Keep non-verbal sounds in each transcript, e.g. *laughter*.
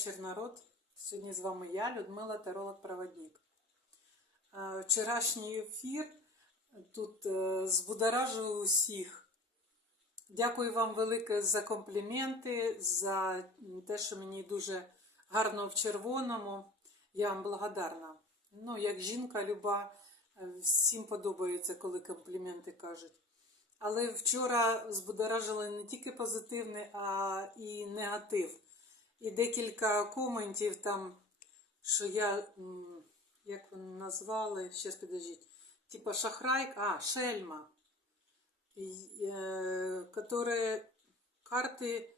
вечір, народ. Сьогодні з вами я, Людмила Таролог-Проводник. Е, Вчорашній ефір тут е, збудоражив усіх. Дякую вам велике за компліменти, за те, що мені дуже гарно в червоному. Я вам благодарна. Ну, як жінка люба, е, всім подобається, коли компліменти кажуть. Але вчора збудоражили не тільки позитивний, а і негатив. І декілька коментів там, що я, м, як вони назвали, щас підождіть, типа шахрай, а, шельма, и, э, которая карты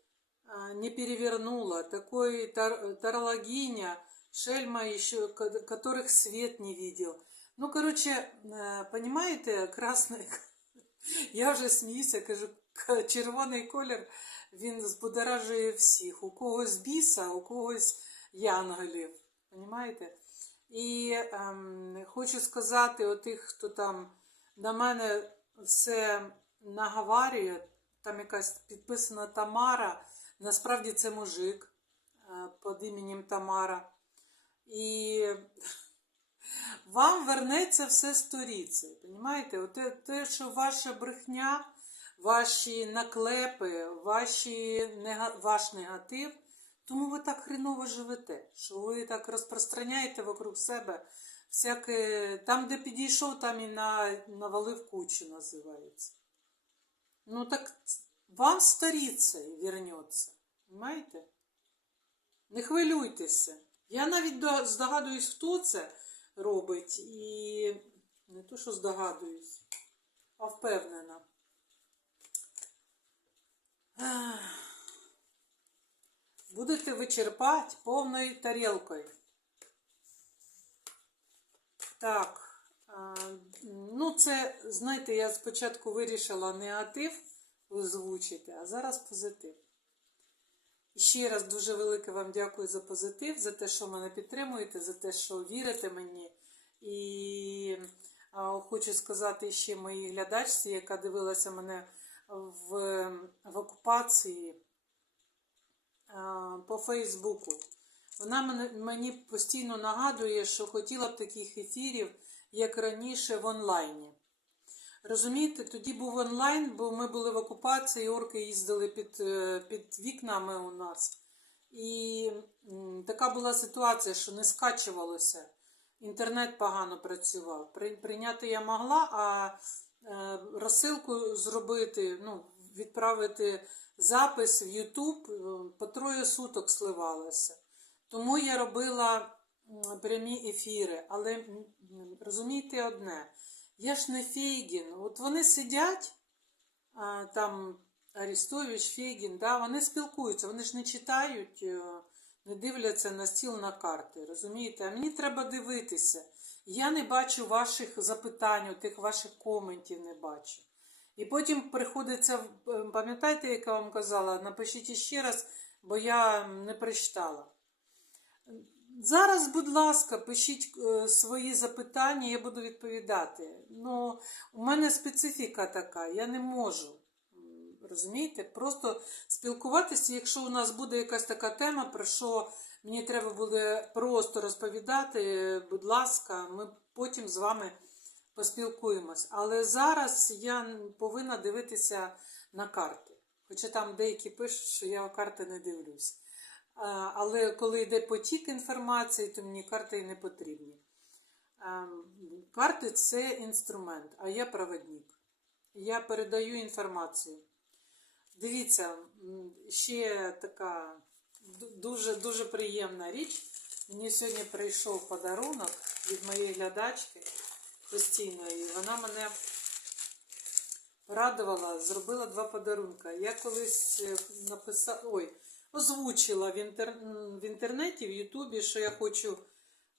а, не перевернула, такой тар, тарологиня, шельма еще, ко- которых свет не видел. Ну, короче, э, понимаете, красный, *laughs* я вже сміюся, кажу, к- червоний колір, він збудоражує всіх. У когось біса, у когось янголів. Понимаєте? І ем, хочу сказати, о тих, хто там на мене все наговарює, там якась підписана Тамара, насправді це мужик е, під іменем Тамара. І *laughs* вам вернеться все сторіці. Понимаєте? От те, те, що ваша брехня, ваші наклепи, ваші, ваш негатив, тому ви так хреново живете, що ви так розпространяєте вокруг себе всяке, там, де підійшов, там і на, навалив кучу, називається. Ну так вам сторіться і вернеться. Понимаєте? Не хвилюйтеся. Я навіть здогадуюсь, хто це робить, і не то, що здогадуюсь, а впевнена. Будете вичерпати повною тарілкою. Так. Ну, це, знаєте, я спочатку вирішила негатив озвучити, а зараз позитив. І ще раз дуже велике вам дякую за позитив, за те, що мене підтримуєте, за те, що вірите мені. І хочу сказати ще моїй глядачці, яка дивилася мене в, в окупації по Фейсбуку. Вона мені постійно нагадує, що хотіла б таких ефірів, як раніше в онлайні. Розумієте, тоді був онлайн, бо ми були в окупації, орки їздили під, е, під вікнами у нас. І така була ситуація, що не скачувалося. Інтернет погано працював. При, прийняти я могла, а розсилку зробити, ну, відправити запис в YouTube е, по троє суток сливалося. Тому я робила прямі ефіри. Але м, одне, я ж не Фейгін. От вони сидять, там Арістович, Фейгін, да, вони спілкуються, вони ж не читають, е, не дивляться на стіл на карти. Розумієте? А мені треба дивитися. Я не бачу ваших запитань, тих ваших коментів не бачу. І потім приходиться, е, пам'ятаєте, як я вам казала, напишіть ще раз, бо я не прочитала. Зараз, будь ласка, пишіть е, свої запитання, я буду відповідати. Ну, у мене специфіка така, я не можу. Розумієте? Просто спілкуватися, якщо у нас буде якась така тема, про що мені треба буде просто розповідати, будь ласка, ми потім з вами поспілкуємось. Але зараз я повинна дивитися на карти. Хоча там деякі пишуть, що я карти не дивлюсь. Але коли йде потік інформації, то мені карти і не потрібні. Карти це інструмент, а я проводник. Я передаю інформацію. Дивіться, ще така ду- дуже дуже приємна річ. Мені сьогодні прийшов подарунок від моєї глядачки постійної. Вона мене порадувала, зробила два подарунка. Я колись написала, ой, озвучила в, інтер... в інтернеті, в Ютубі, що я хочу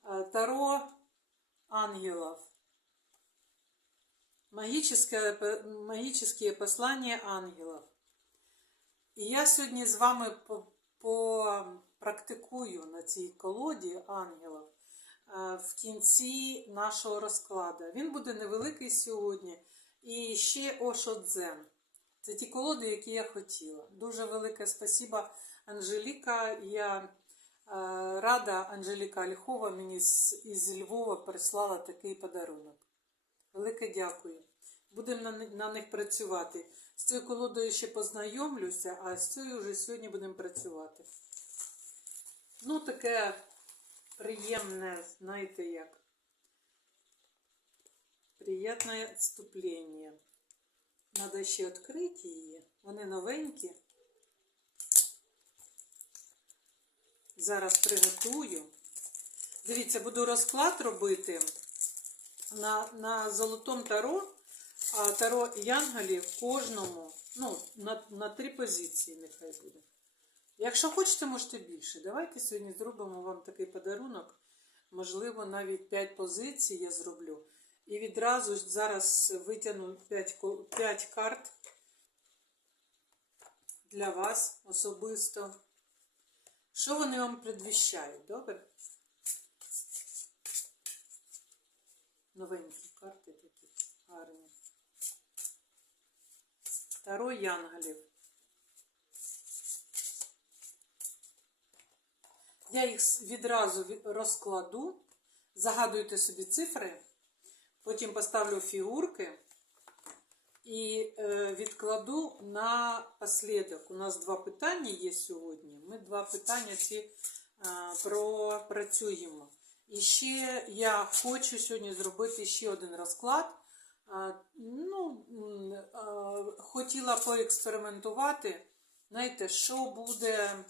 е, таро ангелів. Магическое, по- магические послания ангелов. І я сьогодні з вами попрактикую на цій колоді ангелів е, в кінці нашого розкладу. Він буде невеликий сьогодні. І ще Ошо Дзен. Це ті колоди, які я хотіла. Дуже велике спасіба, Анжеліка. Я Рада Анжеліка Ольхова мені із Львова прислала такий подарунок. Велике дякую. Будемо на, на них працювати. З цією колодою ще познайомлюся, а з цією вже сьогодні будемо працювати. Ну, таке приємне, знаєте як. Приємне вступлення. Надо ще відкрити її. Вони новенькі. Зараз приготую. Дивіться, буду розклад робити на, на золотому таро, а таро Янголів кожному, ну, на, на три позиції нехай буде. Якщо хочете, можете більше. Давайте сьогодні зробимо вам такий подарунок. Можливо, навіть 5 позицій я зроблю. І відразу зараз витягну 5, 5 карт для вас особисто. Що вони вам предвіщають, добре? Новенькі Таро Янголів. Я їх відразу розкладу. Загадуйте собі цифри, потім поставлю фігурки і е, відкладу на послідок. У нас два питання є сьогодні. Ми два питання ці е, пропрацюємо. І ще я хочу сьогодні зробити ще один розклад. Ну, хотіла поекспериментувати. Знаєте, що буде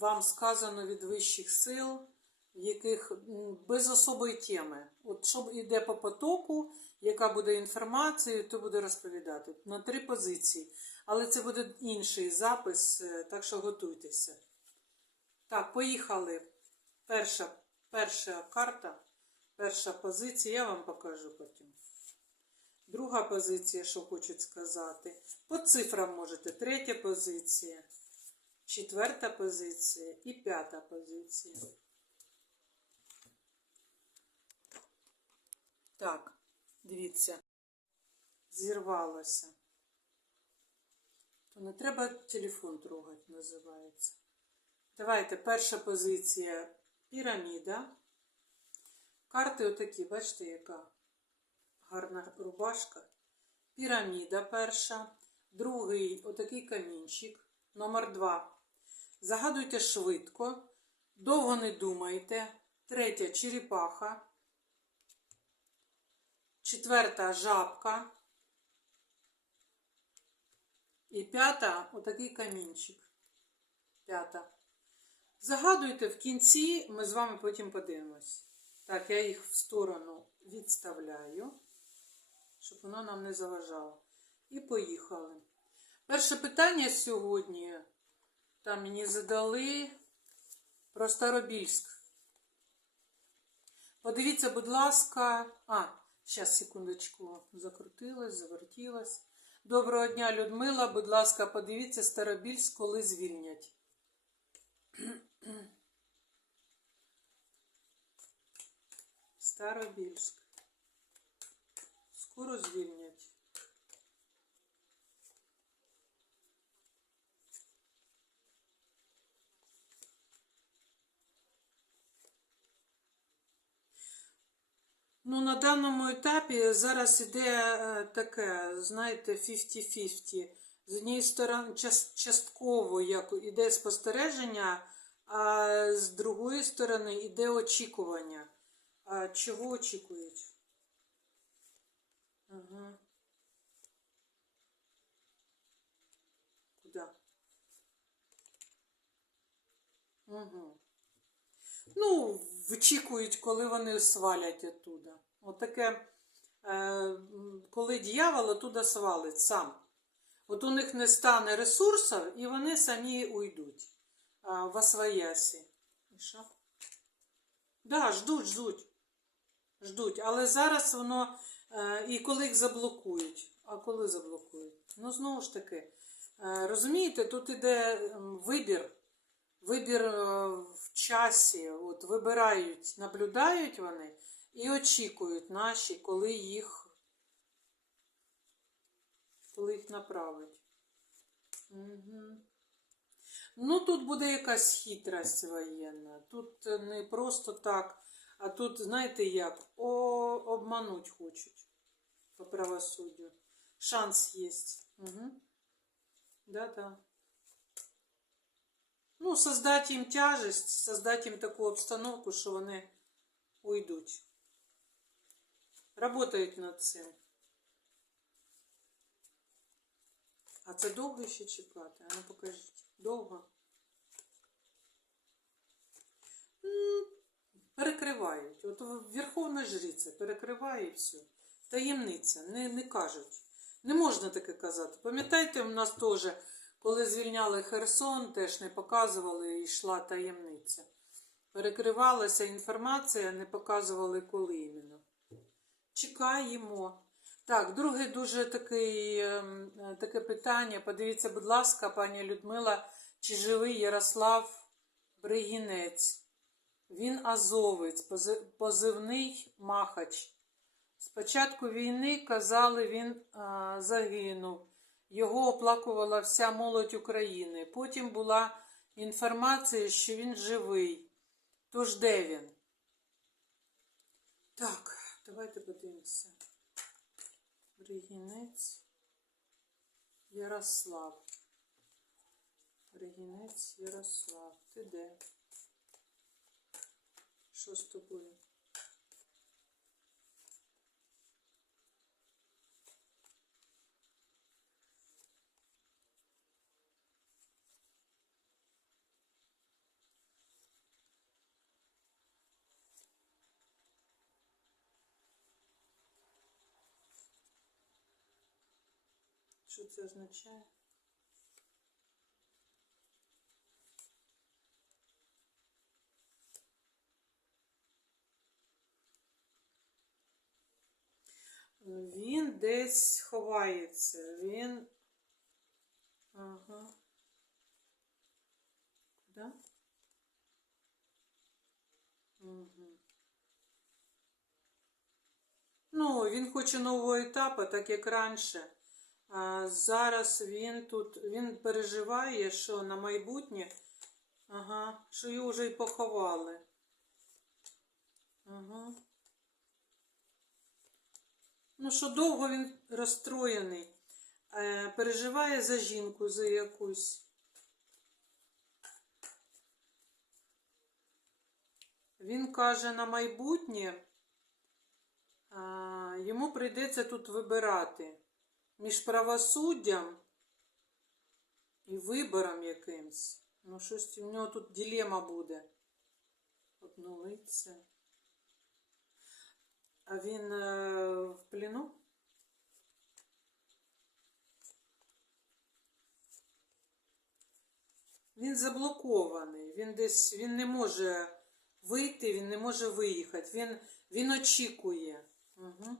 вам сказано від вищих сил, яких без особої теми. От що йде по потоку, яка буде інформація, то буде розповідати. На три позиції. Але це буде інший запис, е, так що готуйтеся. Так, поїхали. Перша, перша карта, перша позиція, я вам покажу потім. Друга позиція, що хочуть сказати. По цифрам можете. Третя позиція, четверта позиція і п'ята позиція. Так, дивіться, зірвалося. То не треба телефон трогати, називається. Давайте, перша позиція піраміда. Карти отакі, бачите, яка гарна рубашка. Піраміда перша. Другий отакий камінчик. Номер два. Загадуйте швидко. Довго не думайте. Третя черепаха. Четверта жабка. І п'ята отакий камінчик. П'ята. Загадуйте в кінці, ми з вами потім подивимось. Так, я їх в сторону відставляю, щоб воно нам не заважало. І поїхали. Перше питання сьогодні. Там мені задали про Старобільськ. Подивіться, будь ласка. А, зараз, секундочку, закрутилась, завертілась. Доброго дня, Людмила. Будь ласка, подивіться Старобільськ, коли звільнять. Старобільськ. Скоро звільнять. Ну, на даному етапі зараз іде е, таке, знаєте, 50-50. З однієї сторони, час- частково як іде спостереження, а з другої сторони іде очікування. А чого очікують? Ага. Куди? Угу. Ну, вичікують, коли вони свалять оттуда. Отаке, е, коли дьявол оттуда свалить сам. От у них не стане ресурсів, і вони самі уйдуть а, в освоясі. І що? Да, ждуть, ждуть. Ждуть. Але зараз воно. Е, і коли їх заблокують. А коли заблокують? Ну, знову ж таки, е, розумієте, тут іде вибір. Вибір е, в часі. От вибирають, наблюдають вони і очікують наші, коли їх, коли їх направить. Угу. Ну, тут буде якась хитрость воєнна. Тут не просто так, а тут, знаєте як, О, обмануть хочуть по правосуддю. Шанс є. Угу. Да-да. Ну, создать їм тяжесть, создать їм таку обстановку, що вони уйдуть. Работають над цим. А це довго ще чекати? А ну покажіть. Довго. Перекривають. От Верховна Жриця перекриває і все. Таємниця. Не, не кажуть. Не можна таке казати. Пам'ятаєте, у нас теж, коли звільняли Херсон, теж не показували і йшла таємниця. Перекривалася інформація, не показували коли іменно. Чекаємо. Так, друге дуже такий, ем, таке питання. Подивіться, будь ласка, пані Людмила, чи живий Ярослав Бригінець? Він азовець, позивний Махач. З початку війни казали, він а, загинув. Його оплакувала вся молодь України. Потім була інформація, що він живий. Тож де він? Так, давайте подивимося. Бригінець Ярослав. Бригінець Ярослав. Ти де? Що з тобою? Що це означає? Він десь ховається. Він. Ага. Да? Угу. Ну, він хоче нового етапу, так як раніше. А зараз він тут, він переживає, що на майбутнє, ага, що його вже й поховали. Ага. Ну, що довго він розстроєний, е, переживає за жінку, за якусь. Він каже на майбутнє, йому прийдеться тут вибирати між правосуддям і вибором якимсь. Ну, щось у нього тут дилема буде. Обнулиться. А він е, в плену? Він заблокований. Він десь він не може вийти, він не може виїхати. Він, він очікує. Угу.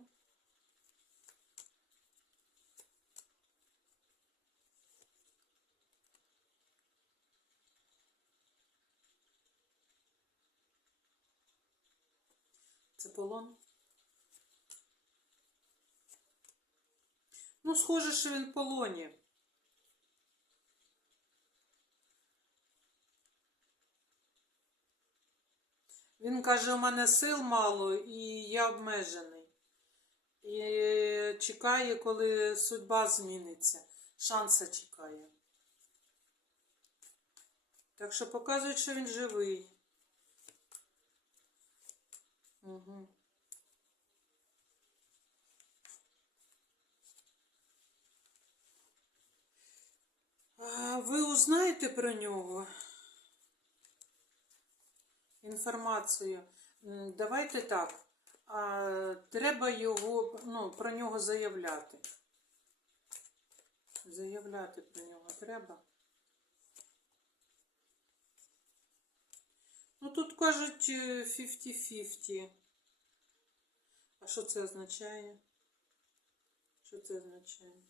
Це полон. Ну, схоже, що він полоні. Він каже, у мене сил мало і я обмежений. І чекає, коли судьба зміниться. Шанса чекає. Так що показують, що він живий. Угу. Ви узнаєте про нього інформацію? Давайте так. Треба його, ну, про нього заявляти. Заявляти про нього треба. Ну тут кажуть е, 50-50. А що це означає? Що це означає?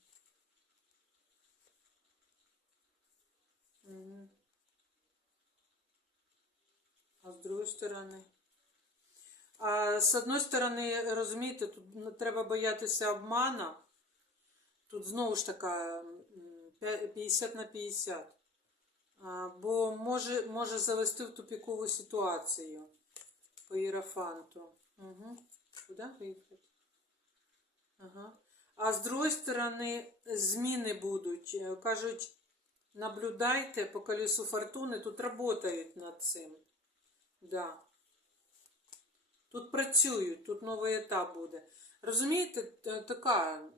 А з другої сторони? А з одної сторони, розумієте, тут не треба боятися обмана. Тут знову ж така 50 на 50. А, бо може, може завести в тупікову ситуацію по іерофанту. Угу. Куди виїхати? Ага. А з другої сторони, зміни будуть. Е, Кажуть, наблюдайте по колесу фортуни, тут працюють над цим. Да. Тут працюють, тут новий етап буде. Розумієте, така.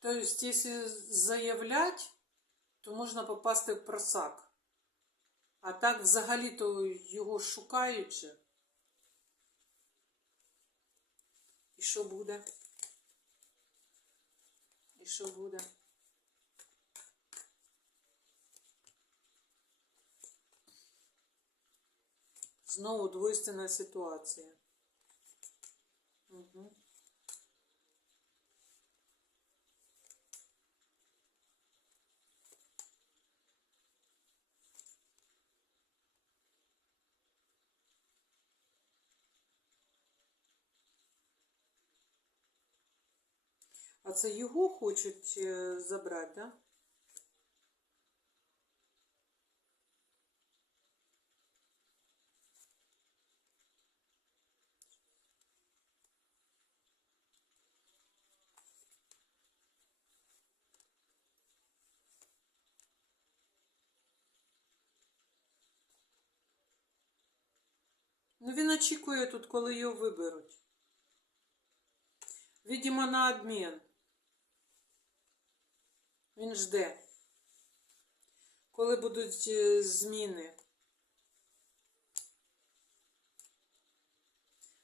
Тобто, якщо заявлять, то можна попасти в просак. А так взагалі то його шукають же. І що буде? І що буде? Знову двойственна ситуація. Угу. А це його хочуть е, забрати, да? Ну, він очікує тут, коли його виберуть. Видимо, на обмін. Він жде. Коли будуть е, зміни.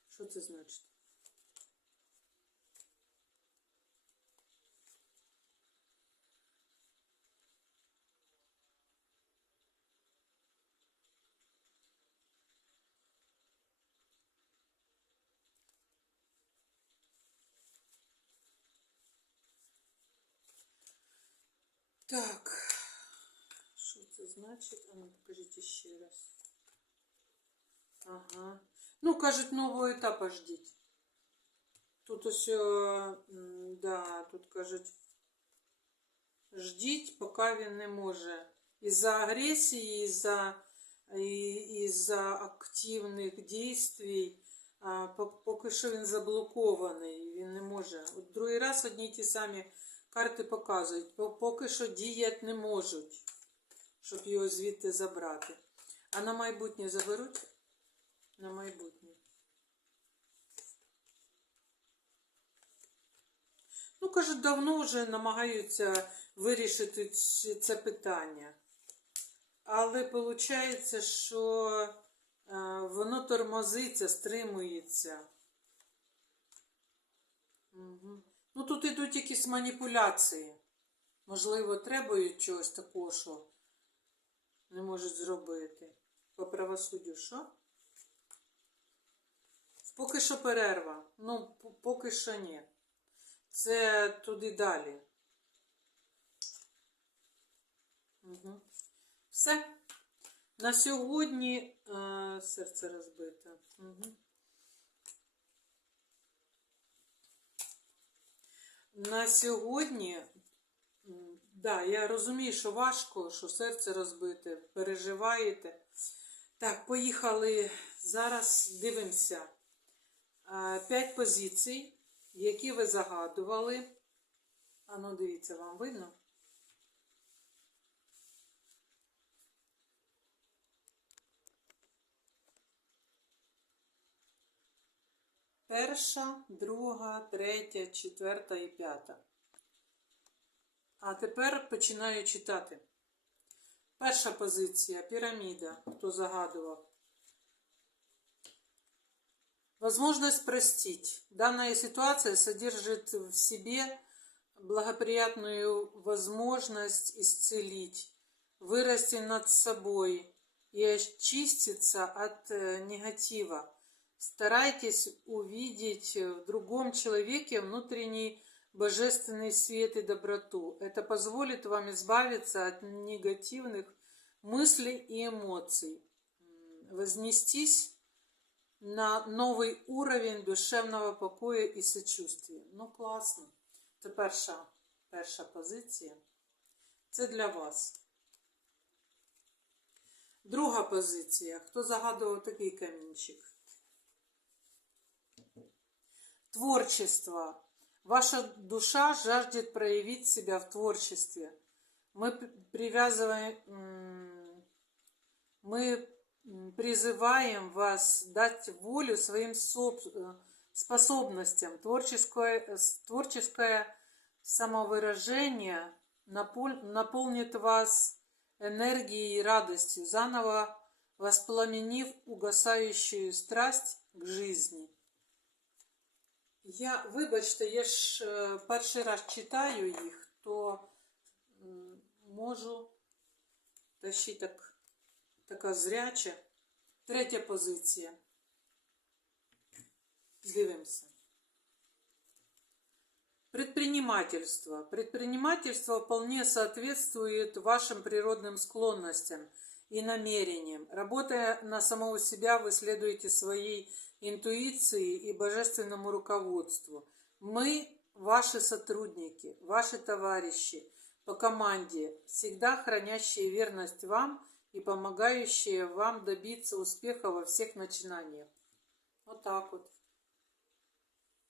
Що це значить? Так. Що це значить? А ну покажіть ще раз. Ага. Ну, кажуть, нового етапу ждіть. Тут ось, е, да, тут кажуть, ждіть, поки він не може. Із-за агресії, із-за і- із-за активних дій, поки що він заблокований, він не може. От другий раз одні ті самі карти показують, по- поки що діяти не можуть, щоб його звідти забрати. А на майбутнє заберуть? На майбутнє. Ну, кажуть, давно вже намагаються вирішити це питання. Але виходить, що е, воно тормозиться, стримується. Угу. Ну, тут йдуть якісь маніпуляції. Можливо, требують чогось такого, що не можуть зробити. По правосуддю що? Поки що перерва. Ну, поки що ні. Це туди далі. Угу. Все. На сьогодні е, серце розбите. Угу. На сьогодні, да, я розумію, що важко, що серце розбите, переживаєте. Так, поїхали. Зараз дивимося. П'ять позицій, які ви загадували. А ну, дивіться, вам видно? Перша, друга, третя, четверта і п'ята. А тепер починаю читати. Перша позиція піраміда, хто загадував. Возможность простить. Данная ситуация содержит в себе благоприятную возможность исцелить, вырасти над собой и очиститься от э, негатива. Старайтесь увидеть в другом человеке внутренний божественный свет и доброту. Это позволит вам избавиться от негативных мыслей и эмоций, М, вознестись на новий уровень душевного покою і сочувствия. Ну, класно. Це перша, перша позиція. Це для вас. Друга позиція. Хто загадував такий камінчик? Творчество. Ваша душа жаждет проявить себя в творчестве. Мы привязываем, мы призываем вас дать волю своим э, способностям. Творческое, э, творческое самовыражение напол- наполнит вас энергией и радостью, заново воспламенив угасающую страсть к жизни. Я, вибачте, я ж перший раз читаю їх, то можу та ще так, така зряча. Третя позиція. Дивимося. Предпринимательство. Предпринимательство вполне соответствует вашим природным склонностям и намерениям. Работая на самого себя, вы следуете своей интуиции и божественному руководству. Мы ваши сотрудники, ваши товарищи по команде, всегда хранящие верность вам и помогающие вам добиться успеха во всех начинаниях. Вот так вот.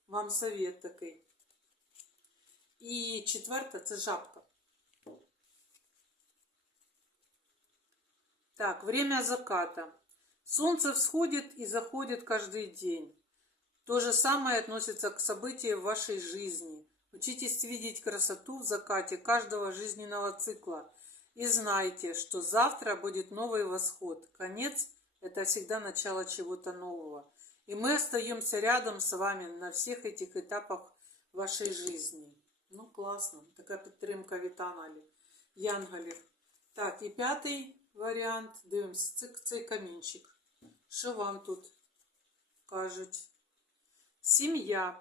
Вам совет такий. І четверта це жабка. Так, время заката. Солнце всходит и заходит каждый день. То же самое относится к событиям в вашей жизни. Учитесь видеть красоту в закате каждого жизненного цикла. И знайте, что завтра будет новый восход. Конец – это всегда начало чего-то нового. И мы остаемся рядом с вами на всех этих этапах вашей жизни. Ну, класно. Така підтримка від ангелів. Янголів. Так, і п'ятий варіант. Дивимося, це цей камінчик. Що вам тут кажуть? Семья.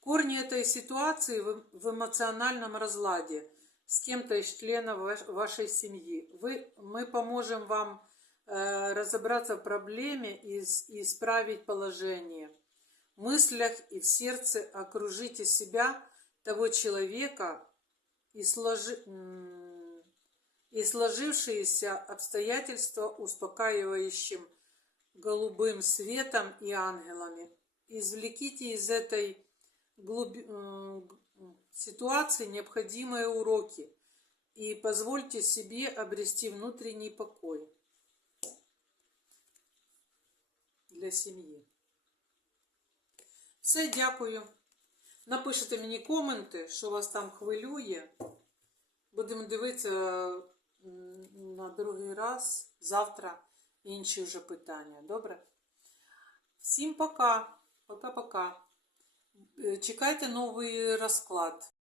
Корни этой ситуации в эмоциональном разладе с кем-то из членов ваш- вашей семьи. Вы, мы поможем вам э, разобраться в проблеме и, и исправить положение. В мыслях и в сердце окружите себя того человека и, сложи- и сложившиеся обстоятельства успокаивающим голубым светом и ангелами. Извлеките из этой глуби- м, г- м, ситуации необходимые уроки и позвольте себе обрести внутренний покой для сім'ї. Все, дякую. Напишите мені коменти, що вас там хвилює. Будемо дивитися м, на другий раз, завтра інші вже питання. Добре? Всім пока. Пока-пока. Е, Чекайте новий розклад.